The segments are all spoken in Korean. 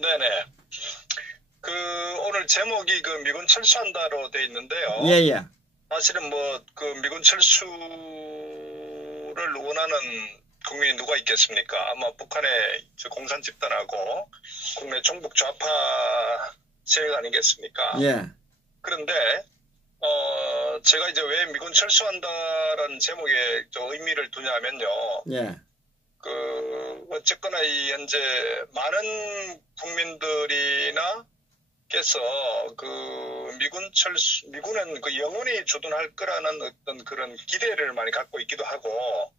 네네. 오늘 제목이 미군 철수한다로 돼 있는데요. 예, 예. 사실은 미군 철수를 원하는 국민이 누가 있겠습니까? 아마 북한의 공산 집단하고 국내 종북 좌파 세력 아니겠습니까? 예. 그런데, 제가 이제 왜 미군 철수한다라는 제목에 의미를 두냐면요. 예. 어쨌거나 현재 많은 국민들이나 께서 미군은 영원히 주둔할 거라는 어떤 그런 기대를 많이 갖고 있기도 하고,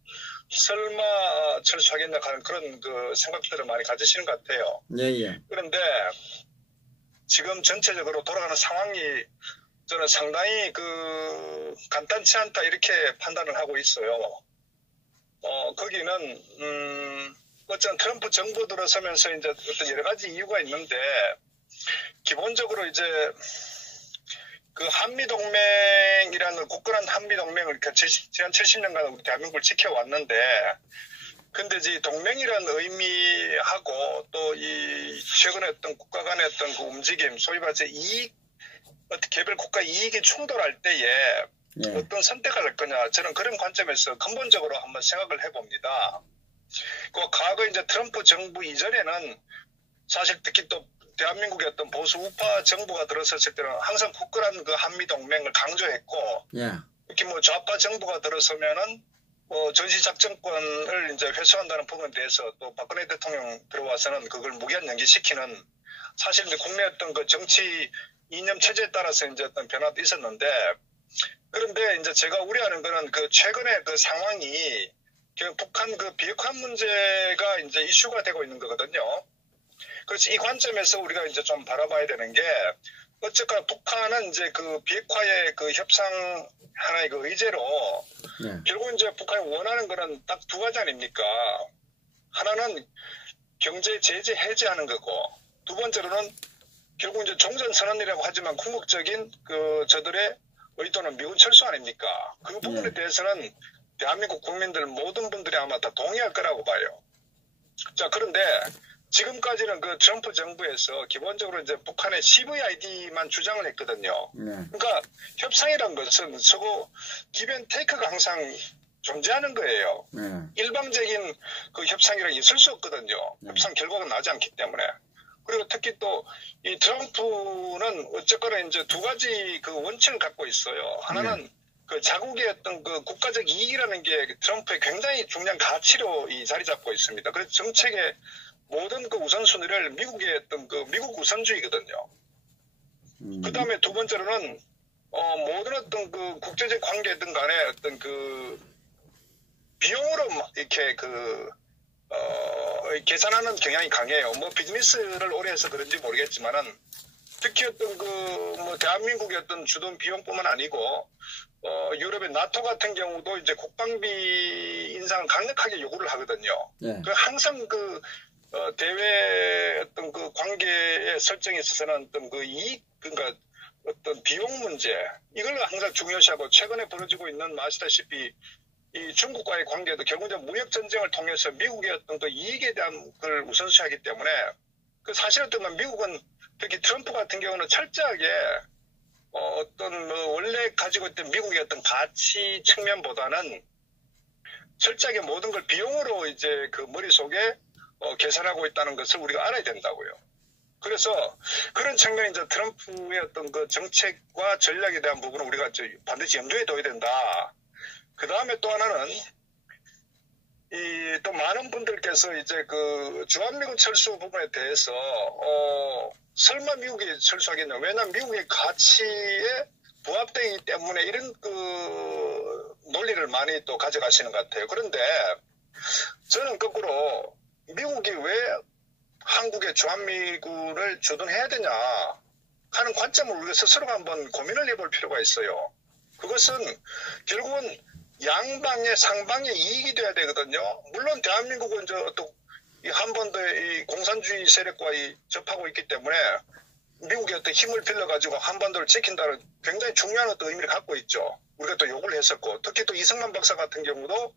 설마 철수하겠나 하는 그런 생각들을 많이 가지시는 것 같아요. 예, 예. 그런데 지금 전체적으로 돌아가는 상황이 저는 상당히 간단치 않다 이렇게 판단을 하고 있어요. 거기는 어쨌든 트럼프 정부 들어서면서 이제 어떤 여러 가지 이유가 있는데, 기본적으로 이제 한미동맹이라는 굳건한 한미동맹을 지난 70년간 우리 대한민국을 지켜왔는데, 근데 이제 동맹이라는 의미하고 또 최근에 어떤 국가 간의 어떤 움직임, 소위 말해서 개별 국가 이익이 충돌할 때에 예. 어떤 선택을 할 거냐, 저는 그런 관점에서 근본적으로 한번 생각을 해봅니다. 과거 이제 트럼프 정부 이전에는 사실 특히 또 대한민국의 어떤 보수 우파 정부가 들어섰을 때는 항상 굳건한 한미동맹을 강조했고, 예. 특히 좌파 정부가 들어서면은 전시작전권을 이제 회수한다는 부분에 대해서 또 박근혜 대통령 들어와서는 그걸 무기한 연기시키는, 사실 이제 국내 어떤 정치 이념 체제에 따라서 이제 어떤 변화도 있었는데, 그런데 이제 제가 우려하는 거는 최근에 상황이 북한 비핵화 문제가 이제 이슈가 되고 있는 거거든요. 그래서 이 관점에서 우리가 이제 좀 바라봐야 되는 게, 어쨌거나 북한은 이제 비핵화의 협상 하나의 의제로, 예. 결국 이제 북한이 원하는 거는 딱 두 가지 아닙니까? 하나는 경제 제재 해제하는 거고, 두 번째로는 결국 이제 종전선언이라고 하지만 궁극적인 저들의 의도는 미군 철수 아닙니까? 그 부분에 대해서는 대한민국 국민들 모든 분들이 아마 다 동의할 거라고 봐요. 자, 그런데 지금까지는 트럼프 정부에서 기본적으로 이제 북한의 CVID만 주장을 했거든요. 그러니까 협상이란 것은 서로 기브앤테이크가 항상 존재하는 거예요. 일방적인 협상이란 있을 수 없거든요. 협상 결과가 나지 않기 때문에. 그리고 특히 또 이 트럼프는 어쨌거나 이제 두 가지 원칙을 갖고 있어요. 하나는 자국의 어떤 국가적 이익이라는 게 트럼프의 굉장히 중요한 가치로 자리 잡고 있습니다. 그래서 정책의 모든 우선순위를 미국의 어떤 미국 우선주의거든요. 그 다음에 두 번째로는 모든 어떤 국제적 관계든 간에 어떤 비용으로 이렇게 계산하는 경향이 강해요. 비즈니스를 오래 해서 그런지 모르겠지만은, 특히 어떤 대한민국의 어떤 주둔 비용뿐만 아니고, 유럽의 나토 같은 경우도 이제 국방비 인상을 강력하게 요구를 하거든요. 항상 대외 어떤 관계의 설정에 있어서는 어떤 이익, 그러니까 어떤 비용 문제, 이걸 항상 중요시하고, 최근에 벌어지고 있는 아시다시피 이 중국과의 관계도 결국 무역 전쟁을 통해서 미국의 어떤 이익에 대한 걸 우선시하기 때문에, 사실 어떤 미국은 특히 트럼프 같은 경우는 철저하게 어떤 원래 가지고 있던 미국의 어떤 가치 측면보다는 철저하게 모든 걸 비용으로 이제 머릿속에 계산하고 있다는 것을 우리가 알아야 된다고요. 그래서 그런 측면이 이제 트럼프의 어떤 정책과 전략에 대한 부분을 우리가 반드시 염두에 둬야 된다. 그 다음에 또 하나는 또 많은 분들께서 이제 주한미군 철수 부분에 대해서 설마 미국이 철수하겠냐? 왜냐하면 미국의 가치에 부합되기 때문에 이런 논리를 많이 또 가져가시는 것 같아요. 그런데 저는 거꾸로 미국이 왜 한국의 주한미군을 주둔해야 되냐 하는 관점을 우리가 스스로가 한번 고민을 해볼 필요가 있어요. 그것은 결국은 양방의 상방의 이익이 돼야 되거든요. 물론 대한민국은 한반도의 이 공산주의 세력과 접하고 있기 때문에 미국의 어떤 힘을 빌려가지고 한반도를 지킨다는 굉장히 중요한 어떤 의미를 갖고 있죠. 우리가 또 요구를 했었고, 특히 또 이승만 박사 같은 경우도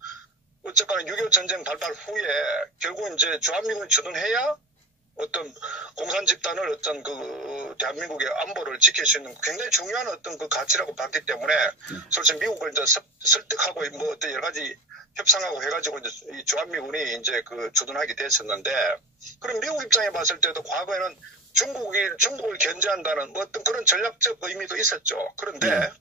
어쨌거나 6.25 전쟁 발발 후에 결국 이제 주한미군을 주둔해야 어떤 공산 집단을 어떤 그 대한민국의 안보를 지킬 수 있는 굉장히 중요한 어떤 그 가치라고 봤기 때문에 솔직히 미국을 이제 설득하고 뭐 어떤 여러 가지 협상하고 해가지고 이제 이 주한미군이 이제 그 주둔하게 됐었는데 그럼 미국 입장에 봤을 때도 과거에는 중국을 견제한다는 뭐 어떤 그런 전략적 의미도 있었죠. 그런데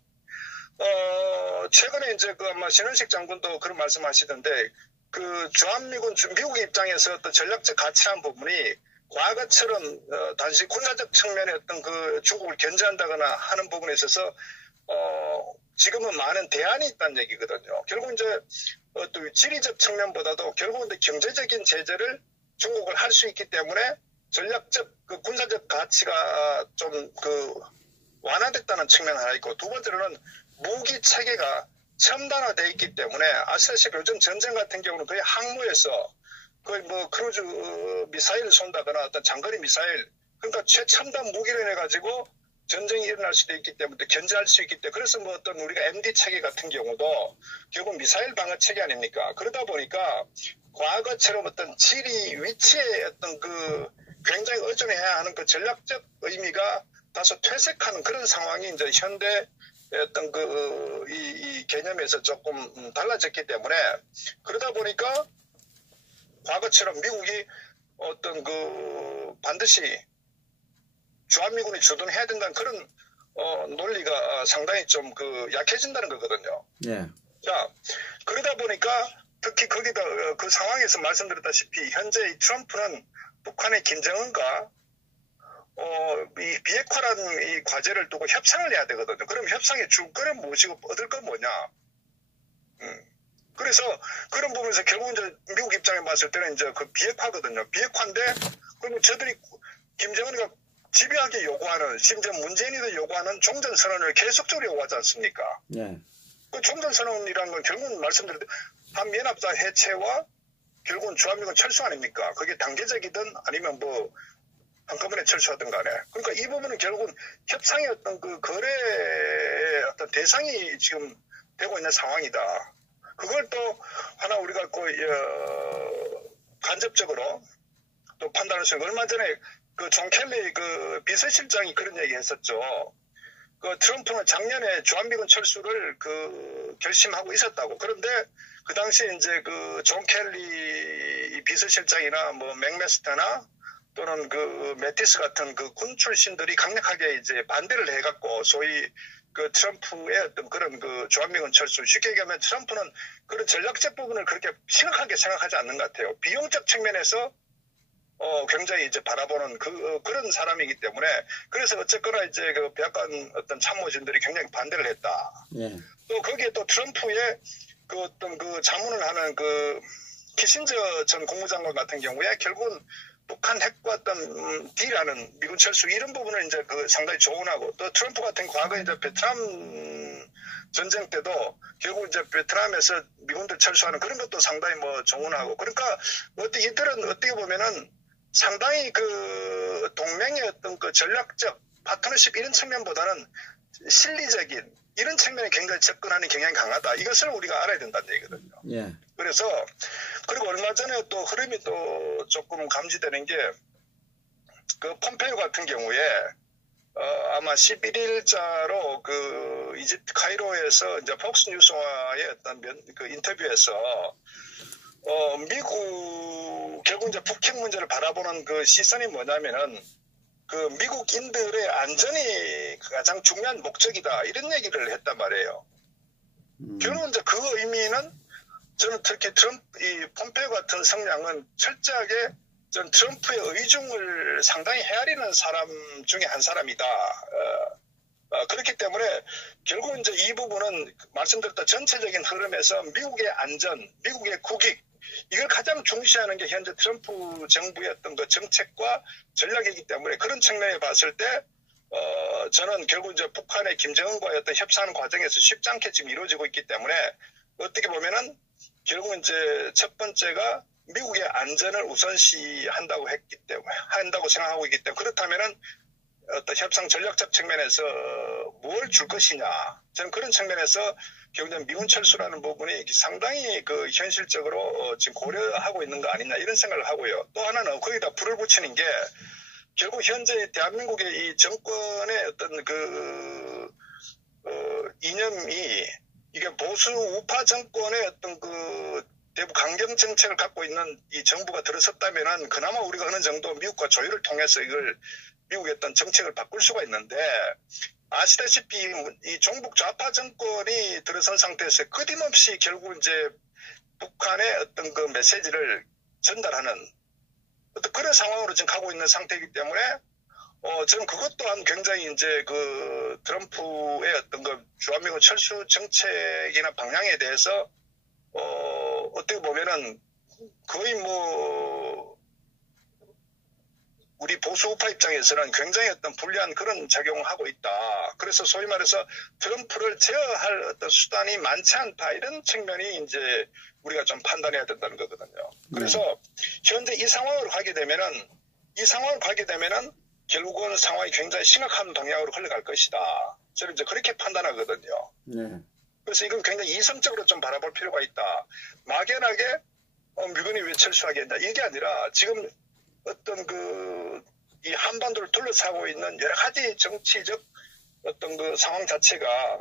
최근에 이제 그 아마 신원식 장군도 그런 말씀하시던데 그 주한미군 미국의 입장에서 어떤 전략적 가치라는 부분이 과거처럼 단지 군사적 측면의 어떤 그 중국을 견제한다거나 하는 부분에 있어서 지금은 많은 대안이 있다는 얘기거든요. 결국 이제 또 지리적 측면보다도 결국은 경제적인 제재를 중국을 할 수 있기 때문에 전략적 그 군사적 가치가 좀 그 완화됐다는 측면 하나 있고 두 번째로는 무기 체계가 첨단화되어 있기 때문에 아시다시피 요즘 전쟁 같은 경우는 거의 항모에서 거의 뭐 크루즈 미사일을 쏜다거나 어떤 장거리 미사일 그러니까 최첨단 무기를 해가지고 전쟁이 일어날 수도 있기 때문에 견제할 수 있기 때문에 그래서 뭐 어떤 우리가 MD 체계 같은 경우도 결국 미사일 방어 체계 아닙니까? 그러다 보니까 과거처럼 어떤 지리 위치에 어떤 그 굉장히 의존해야 하는 그 전략적 의미가 다소 퇴색하는 그런 상황이 이제 현대 어떤 이 개념에서 조금 달라졌기 때문에 그러다 보니까 과거처럼 미국이 어떤 그 반드시 주한미군이 주둔해야 된다는 그런 논리가 상당히 좀 그 약해진다는 거거든요. 예. 자, 그러다 보니까 특히 거기다 그 상황에서 말씀드렸다시피 현재 이 트럼프는 북한의 김정은과 이 비핵화라는 이 과제를 두고 협상을 해야 되거든요. 그럼 협상의 줄거리는 무엇이고 얻을 건 뭐냐? 그래서 그런 부분에서 결국 이제 미국 입장에 봤을 때는 이제 그 비핵화거든요. 비핵화인데 그러면 저들이 김정은이가 집요하게 요구하는 심지어 문재인이도 요구하는 종전선언을 계속적으로 요구하지 않습니까? 예. 그 종전선언이라는 건 결국은 말씀드렸듯이 한미연합사 해체와 결국은 주한미군 철수 아닙니까? 그게 단계적이든 아니면 뭐 한꺼번에 철수하든 간에. 그러니까 이 부분은 결국은 협상의 어떤 그 거래의 어떤 대상이 지금 되고 있는 상황이다. 그걸 또 하나 우리가 간접적으로 또 판단할 수 있는 얼마 전에 그 존 켈리 그 비서실장이 그런 얘기 했었죠. 그 트럼프는 작년에 주한미군 철수를 그 결심하고 있었다고. 그런데 그 당시에 이제 그 존 켈리 비서실장이나 뭐 맥메스터나 또는 그 매티스 같은 그 군 출신들이 강력하게 이제 반대를 해갖고 소위 그 트럼프의 어떤 그런 그 주한미군 철수 쉽게 얘기하면 트럼프는 그런 전략적 부분을 그렇게 심각하게 생각하지 않는 것 같아요. 비용적 측면에서 굉장히 이제 바라보는 그런 사람이기 때문에 그래서 어쨌거나 이제 그 백악관 어떤 참모진들이 굉장히 반대를 했다. 예. 또 거기에 또 트럼프의 그 어떤 그 자문을 하는 그 키신저 전 국무장관 같은 경우에 결국은 북한 핵과 어떤 딜하는 미군 철수 이런 부분을 이제 그 상당히 조언하고 또 트럼프 같은 과거에 이제 베트남 전쟁 때도 결국 이제 베트남에서 미군들 철수하는 그런 것도 상당히 뭐 조언하고 그러니까 이들은 어떻게 보면은 상당히 그 동맹의 어떤 그 전략적 파트너십 이런 측면보다는 실리적인 이런 측면에 굉장히 접근하는 경향이 강하다. 이것을 우리가 알아야 된다는 얘기거든요. 예. 그래서 그리고 얼마 전에 또 흐름이 또 조금 감지되는 게 그 폼페이오 같은 경우에 아마 11일자로 그 이집트 카이로에서 이제 폭스뉴스와의 어떤 그 인터뷰에서 미국 결국 이제 북핵 문제를 바라보는 그 시선이 뭐냐면은 그 미국인들의 안전이 가장 중요한 목적이다 이런 얘기를 했단 말이에요. 결국 이제 그 의미는 저는 특히 이 폼페이오 같은 성향은 철저하게 전 트럼프의 의중을 상당히 헤아리는 사람 중에 한 사람이다. 그렇기 때문에 결국 이제 이 부분은 말씀드렸던 전체적인 흐름에서 미국의 안전, 미국의 국익 이걸 가장 중시하는 게 현재 트럼프 정부의 어떤 그 정책과 전략이기 때문에 그런 측면에 봤을 때 저는 결국 이제 북한의 김정은과의 어떤 협상하는 과정에서 쉽지 않게 지금 이루어지고 있기 때문에 어떻게 보면은 결국 이제 첫 번째가 미국의 안전을 우선시한다고 했기 때문에 한다고 생각하고 있기 때문에 그렇다면은 어떤 협상 전략적 측면에서 뭘 줄 것이냐. 저는 그런 측면에서 결국은 미군 철수라는 부분이 상당히 그 현실적으로 지금 고려하고 있는 거 아니냐 이런 생각을 하고요. 또 하나는 거기다 불을 붙이는 게 결국 현재 대한민국의 이 정권의 어떤 그 이념이 이게 보수 우파 정권의 어떤 그 대북 강경 정책을 갖고 있는 이 정부가 들어섰다면은 그나마 우리가 어느 정도 미국과 조율을 통해서 이걸 미국의 어떤 정책을 바꿀 수가 있는데 아시다시피 이 종북 좌파 정권이 들어선 상태에서 끊임없이 결국 이제 북한의 어떤 그 메시지를 전달하는 어떤 그런 상황으로 지금 가고 있는 상태이기 때문에 저는 그것 또한 굉장히 이제 그 트럼프의 어떤 그 주한미군 철수 정책이나 방향에 대해서 어떻게 보면은 거의 뭐 우리 보수 우파 입장에서는 굉장히 어떤 불리한 그런 작용을 하고 있다. 그래서 소위 말해서 트럼프를 제어할 어떤 수단이 많지 않다. 이런 측면이 이제 우리가 좀 판단해야 된다는 거거든요. 그래서 현재 이 상황으로 가게 되면은 결국은 상황이 굉장히 심각한 방향으로 흘러갈 것이다. 저는 이제 그렇게 판단하거든요. 그래서 이건 굉장히 이성적으로 좀 바라볼 필요가 있다. 막연하게 미군이 왜 철수하겠냐 이게 아니라 지금 어떤 이 한반도를 둘러싸고 있는 여러 가지 정치적 어떤 그 상황 자체가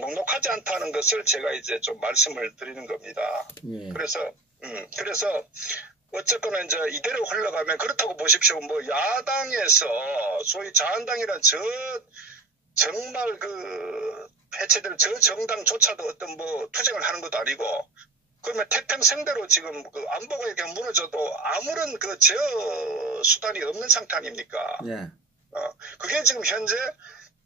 녹록하지 않다는 것을 제가 이제 좀 말씀을 드리는 겁니다. 그래서 어쨌거나 이제 이대로 흘러가면 그렇다고 보십시오. 뭐 야당에서 소위 자한당이란 정말 그 해체될 저 정당조차도 어떤 뭐 투쟁을 하는 것도 아니고 그러면 태평성대로 지금 그 안보가 이렇게 무너져도 아무런 그 제어 수단이 없는 상태 아닙니까? 그게 지금 현재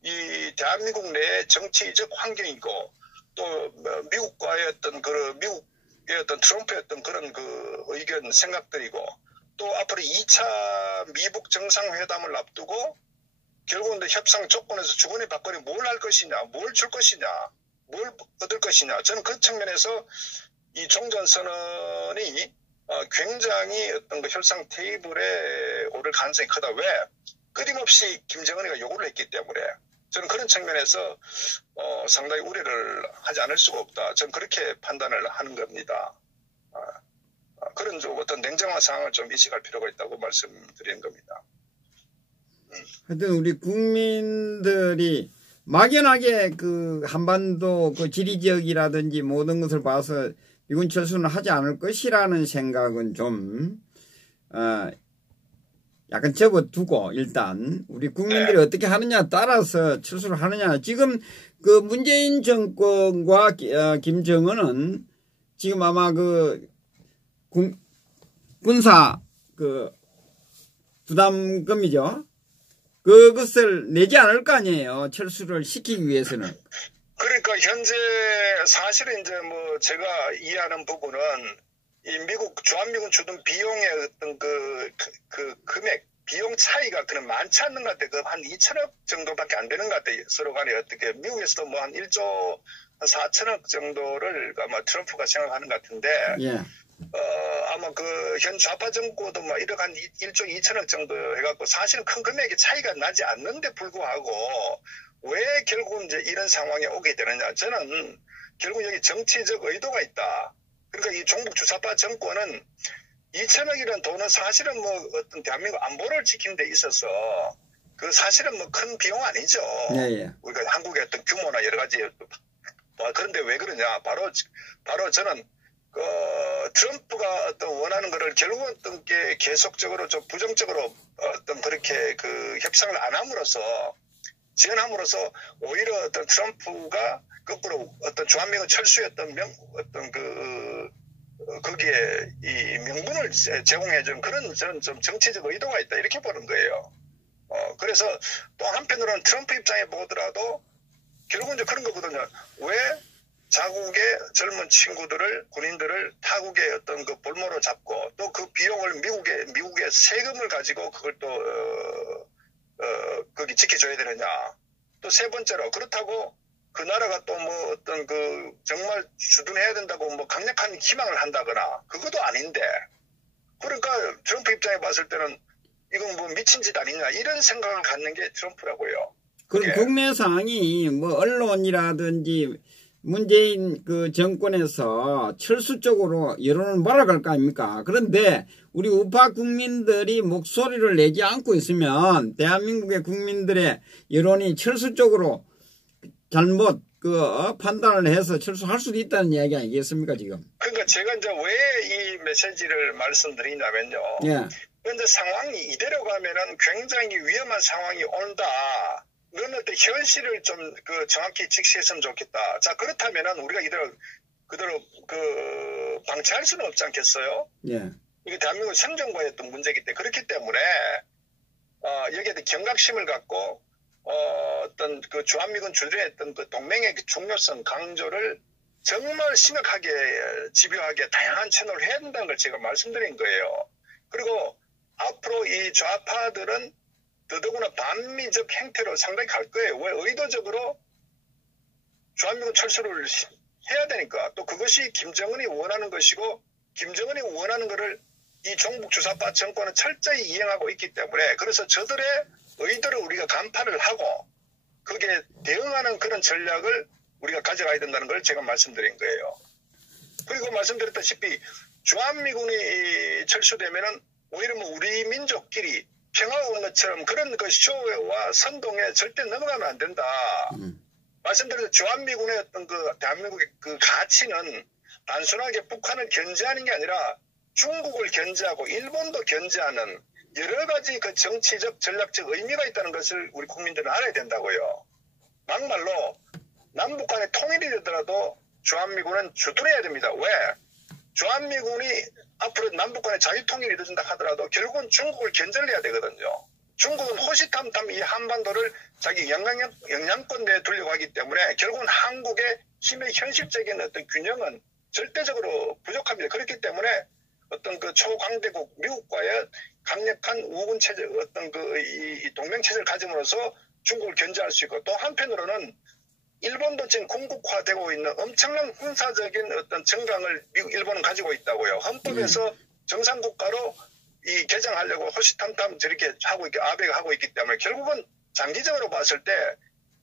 이 대한민국 내 정치적 환경이고 또 미국과의 어떤 미국의 어떤 트럼프의 어떤 그런 그 의견 생각들이고 또 앞으로 2차 미북 정상회담을 앞두고 결국은 협상 조건에서 주거니 받거니 뭘 할 것이냐, 뭘 줄 것이냐, 뭘 얻을 것이냐. 저는 그 측면에서 이 종전선언이 굉장히 어떤 그 협상 테이블에 오를 가능성이 크다. 왜? 끊임없이 김정은이가 요구를 했기 때문에 저는 그런 측면에서 상당히 우려를 하지 않을 수가 없다. 저는 그렇게 판단을 하는 겁니다. 그런 좀 어떤 냉정한 상황을 좀 인식할 필요가 있다고 말씀드리는 겁니다. 하여튼 우리 국민들이 막연하게 그 한반도 그 지리 지역이라든지 모든 것을 봐서 미군 철수는 하지 않을 것이라는 생각은 좀 약간 접어두고 일단 우리 국민들이 어떻게 하느냐에 따라서 철수를 하느냐. 지금 그 문재인 정권과 김정은은 지금 아마 그 군사 그 부담금이죠. 그것을 내지 않을 거 아니에요. 철수를 시키기 위해서는. 그러니까 현재 사실은 이제 뭐 제가 이해하는 부분은 이 주한미군 주둔 비용의 어떤 그 금액, 비용 차이가 그는 많지 않는 것 같아요. 한 2천억 정도밖에 안 되는 것 같아요. 서로 간에 어떻게 미국에서도 뭐 한 1조 4천억 정도를 아마 트럼프가 생각하는 것 같은데. 아마 그 현 좌파 정권도 뭐 1억 한 1조 2천억 정도 해갖고 사실은 큰 금액의 차이가 나지 않는데 불구하고 왜 결국 이제 이런 상황에 오게 되느냐. 저는 결국 여기 정치적 의도가 있다. 그러니까 이 종북 주사파 정권은 2천억이라는 돈은 사실은 뭐 어떤 대한민국 안보를 지키는 데 있어서 그 사실은 뭐 큰 비용 아니죠. 우리가 한국의 어떤 규모나 여러 가지. 그런데 왜 그러냐. 바로 저는 트럼프가 어떤 원하는 거를 결국은 어떤 게 계속적으로 좀 부정적으로 어떤 그렇게 그 협상을 안 함으로써 지원함으로써 오히려 어떤 트럼프가 거꾸로 어떤 주한미군 철수였던 어떤 거기에 이 명분을 제공해주는 그런 저는 좀 정치적 의도가 있다 이렇게 보는 거예요. 그래서 또 한편으로는 트럼프 입장에 보더라도 결국은 이제 그런 거거든요. 왜 자국의 젊은 친구들을 군인들을 타국의 어떤 그 볼모로 잡고 또 그 비용을 미국의 세금을 가지고 그걸 또 거기 지켜줘야 되느냐. 또 세 번째로 그렇다고 그 나라가 또 뭐 어떤 그 정말 주둔해야 된다고 뭐 강력한 희망을 한다거나 그것도 아닌데 그러니까 트럼프 입장에 봤을 때는 이건 뭐 미친 짓 아니냐 이런 생각을 갖는 게 트럼프라고요. 그럼 예. 국내 상황이 뭐 언론이라든지 문재인 그 정권에서 철수 쪽으로 여론을 몰아갈 거 아닙니까? 그런데 우리 우파 국민들이 목소리를 내지 않고 있으면 대한민국의 국민들의 여론이 철수 쪽으로 잘못 판단을 해서 철수할 수도 있다는 이야기 아니겠습니까, 지금? 그러니까 제가 이제 왜 이 메시지를 말씀드리냐면요. 예. 그런데 상황이 이대로 가면은 굉장히 위험한 상황이 온다. 그런 어떤 현실을 좀 정확히 직시했으면 좋겠다. 자, 그렇다면은 우리가 그대로 방치할 수는 없지 않겠어요? 예. 이게 대한민국 생존과의 어떤 문제이기 때문에 그렇기 때문에 여기에 대해 경각심을 갖고 어떤 주한미군 주둔의 어떤 동맹의 중요성 강조를 정말 심각하게 집요하게 다양한 채널을 해야 된다는 걸 제가 말씀드린 거예요. 그리고 앞으로 이 좌파들은 더더구나 반미적 행태로 상당히 갈 거예요. 왜? 의도적으로 주한미군 철수를 해야 되니까. 또 그것이 김정은이 원하는 것이고 김정은이 원하는 것을 이 종북 주사파 정권은 철저히 이행하고 있기 때문에 그래서 저들의 의도를 우리가 간파를 하고 거기에 대응하는 그런 전략을 우리가 가져가야 된다는 걸 제가 말씀드린 거예요. 그리고 말씀드렸다시피 주한미군이 철수되면은 오히려 뭐 우리 민족끼리 평화가 오는 것처럼 그런 쇼와 선동에 절대 넘어가면 안 된다. 말씀드린 주한미군의 어떤 대한민국의 가치는 단순하게 북한을 견제하는 게 아니라 중국을 견제하고 일본도 견제하는 여러 가지 정치적 전략적 의미가 있다는 것을 우리 국민들은 알아야 된다고요. 막말로 남북 간의 통일이 되더라도 주한미군은 주둔해야 됩니다. 왜? 주한미군이 앞으로 남북 간의 자유통일이 이루어진다 하더라도 결국은 중국을 견제를 해야 되거든요. 중국은 호시탐탐 이 한반도를 자기 영향권 내에 두려고 하기 때문에 결국은 한국의 힘의 현실적인 어떤 균형은 절대적으로 부족합니다. 그렇기 때문에 어떤 초강대국 미국과의 강력한 우군 체제 어떤 이 동맹 체제를 가짐으로써 중국을 견제할 수 있고 또 한편으로는 일본도 지금 궁극화되고 있는 엄청난 군사적인 어떤 정강을 일본은 가지고 있다고요. 헌법에서 정상국가로 이 개정하려고 호시탐탐 저렇게 아베가 하고 있기 때문에 결국은 장기적으로 봤을 때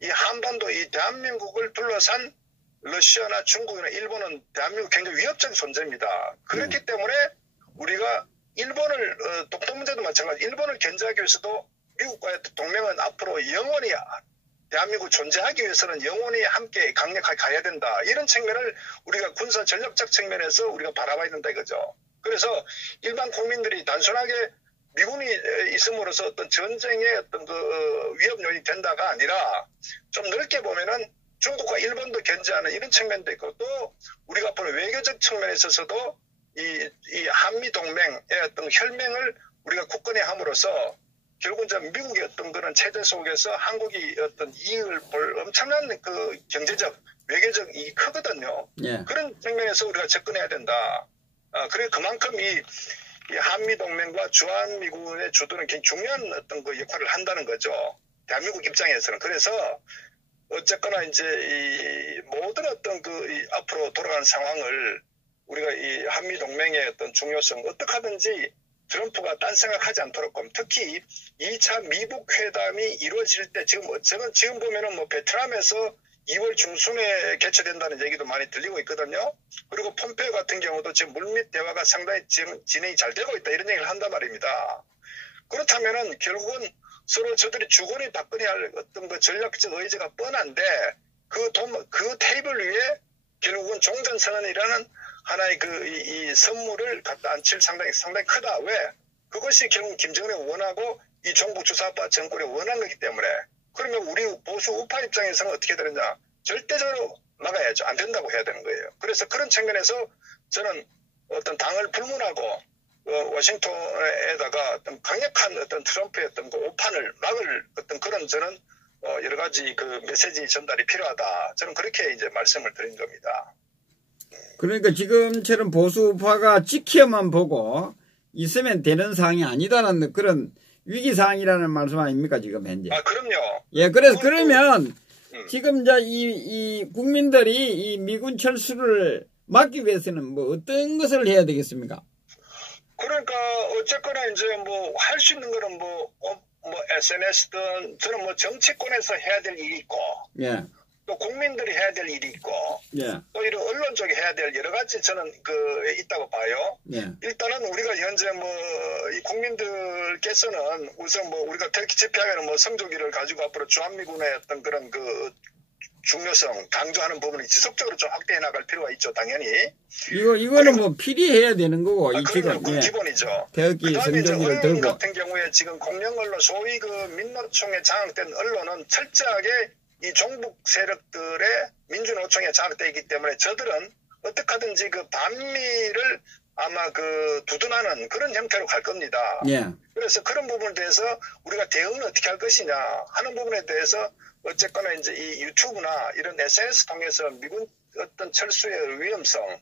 이 한반도 이 대한민국을 둘러싼 러시아나 중국이나 일본은 대한민국 굉장히 위협적인 존재입니다. 그렇기 때문에 우리가 일본을 독도 문제도 마찬가지 일본을 견제하기 위해서도 미국과의 동맹은 앞으로 영원히 대한민국 존재하기 위해서는 영원히 함께 강력하게 가야 된다. 이런 측면을 우리가 군사 전략적 측면에서 우리가 바라봐야 된다 이거죠. 그래서 일반 국민들이 단순하게 미군이 있음으로써 어떤 전쟁의 어떤 위협 요인이 된다가 아니라 좀 넓게 보면은 중국과 일본도 견제하는 이런 측면도 있고 또 우리가 앞으로 외교적 측면에 있어서도 이 한미 동맹의 어떤 혈맹을 우리가 굳건히 함으로써 결국은 미국의 어떤 그런 체제 속에서 한국이 어떤 이익을 볼 엄청난 경제적, 외교적 이익이 크거든요. 예. 그런 측면에서 우리가 접근해야 된다. 그래 그만큼 이 한미 동맹과 주한미군의 주도는 굉장히 중요한 어떤 역할을 한다는 거죠. 대한민국 입장에서는. 그래서 어쨌거나 이제 이 모든 어떤 앞으로 돌아가는 상황을 우리가 이 한미 동맹의 어떤 중요성 어떻게 하든지 트럼프가 딴 생각하지 않도록 특히 2차 미북 회담이 이루어질 때 저는 지금 보면은 뭐 베트남에서 2월 중순에 개최된다는 얘기도 많이 들리고 있거든요. 그리고 폼페이오 같은 경우도 지금 물밑 대화가 상당히 진행이 잘 되고 있다 이런 얘기를 한단 말입니다. 그렇다면은 결국은 서로 저들이 주거니 받거니 할 어떤 전략적 의지가 뻔한데 그 테이블 위에 결국은 종전선언이라는 하나의 이 선물을 갖다 앉힐 상당히 크다. 왜? 그것이 결국 김정은이 원하고 이 종북 주사파 정권이 원한 거기 때문에. 그러면 우리 보수 우파 입장에서는 어떻게 되느냐? 절대적으로 막아야죠. 안 된다고 해야 되는 거예요. 그래서 그런 측면에서 저는 어떤 당을 불문하고 워싱턴에다가 어떤 강력한 어떤 트럼프의 어떤 오판을 막을 어떤 그런 저는 여러 가지 메시지 전달이 필요하다. 저는 그렇게 이제 말씀을 드린 겁니다. 그러니까 지금처럼 보수파가 지켜만 보고 있으면 되는 상황이 아니다라는 그런 위기 상황이라는 말씀 아닙니까 지금 현재? 그럼요. 예, 그래서 그러면 지금 이제 이 국민들이 이 미군 철수를 막기 위해서는 뭐 어떤 것을 해야 되겠습니까? 그러니까 어쨌거나 이제 뭐 할 수 있는 거는 뭐 SNS든 저는 뭐 정치권에서 해야 될 일이 있고 예. 또 국민들이 해야 될 일이 있고 예. 또 이런 언론 쪽에 해야 될 여러 가지 저는 있다고 봐요. 예. 일단은 우리가 현재 이 국민들께서는 우선 우리가 특히 집회하는 성조기를 가지고 앞으로 주한미군의 어떤 그런 중요성 강조하는 부분이 지속적으로 좀 확대해 나갈 필요가 있죠, 당연히. 이거는 뭐 필히 해야 되는 거고, 그건 예. 기본이죠. 태극기 그다음에 이제 성조기를 언론 들고. 같은 경우에 지금 공영언론, 소위 민노총에 장악된 언론은 철저하게 이 종북 세력들의 민주노총에 장악되어 있기 때문에 저들은 어떻게 하든지 반미를 아마 두둔하는 그런 형태로 갈 겁니다. 예. 그래서 그런 부분에 대해서 우리가 대응을 어떻게 할 것이냐 하는 부분에 대해서 어쨌거나 이제 이 유튜브나 이런 SNS 통해서 미군 어떤 철수의 위험성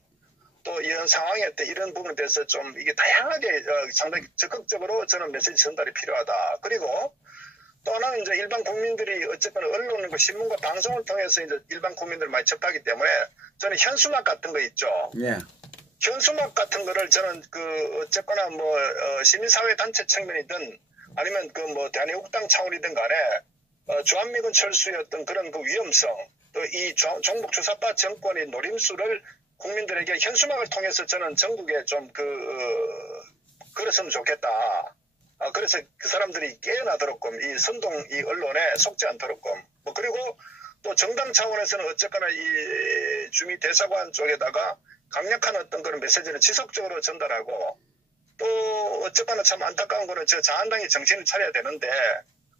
또 이런 상황에 이런 부분에 대해서 좀 이게 다양하게 상당히 적극적으로 저는 메시지 전달이 필요하다. 그리고 또 하나는 이제 일반 국민들이 어쨌거나 언론과 신문과 방송을 통해서 이제 일반 국민들을 많이 접하기 때문에 저는 현수막 같은 거 있죠. 예. 현수막 같은 거를 저는 어쨌거나 시민사회 단체 측면이든 아니면 대한애국당 차원이든 간에 주한미군 철수의 어떤 그런 위험성 또 이 종북 주사파 정권의 노림수를 국민들에게 현수막을 통해서 저는 전국에 좀 걸었으면 좋겠다. 그래서 그 사람들이 깨어나도록끔 이 선동 이 언론에 속지 않도록끔 그리고 또 정당 차원에서는 어쨌거나 이 주미 대사관 쪽에다가 강력한 어떤 그런 메시지를 지속적으로 전달하고 또 어쨌거나 참 안타까운 거는 자한당이 정신을 차려야 되는데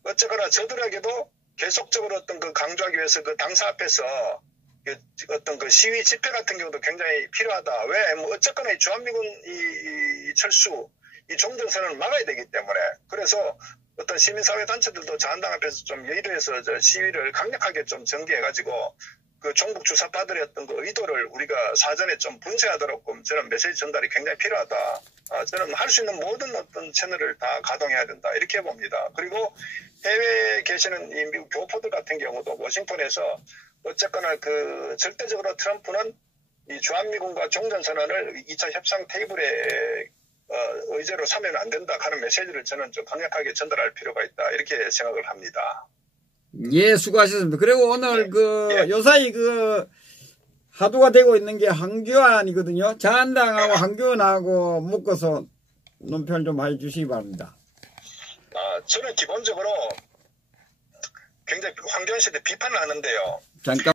어쨌거나 저들에게도 계속적으로 어떤 강조하기 위해서 당사 앞에서 어떤 시위 집회 같은 경우도 굉장히 필요하다. 왜? 어쨌거나 이 주한미군 이 철수 이 종전선언을 막아야 되기 때문에 그래서 어떤 시민사회 단체들도 자한당 앞에서 좀 예의를 해서 시위를 강력하게 좀 전개해가지고 종북 주사파들의 어떤 의도를 우리가 사전에 좀 분쇄하도록 저는 메시지 전달이 굉장히 필요하다. 저는 할 수 있는 모든 어떤 채널을 다 가동해야 된다. 이렇게 봅니다. 그리고 해외에 계시는 이 미국 교포들 같은 경우도 워싱턴에서 어쨌거나 절대적으로 트럼프는 이 주한미군과 종전선언을 2차 협상 테이블에 의제로 삼으면 안 된다 하는 메시지를 저는 좀 강력하게 전달할 필요가 있다. 이렇게 생각을 합니다. 예, 수고하셨습니다. 그리고 오늘 요사이 화두가 되고 있는 게 황교안이거든요. 자한당하고 황교안하고 묶어서 논평 좀 해주시기 바랍니다. 저는 기본적으로 굉장히 황교안 씨한테 비판을 하는데요. 잠깐.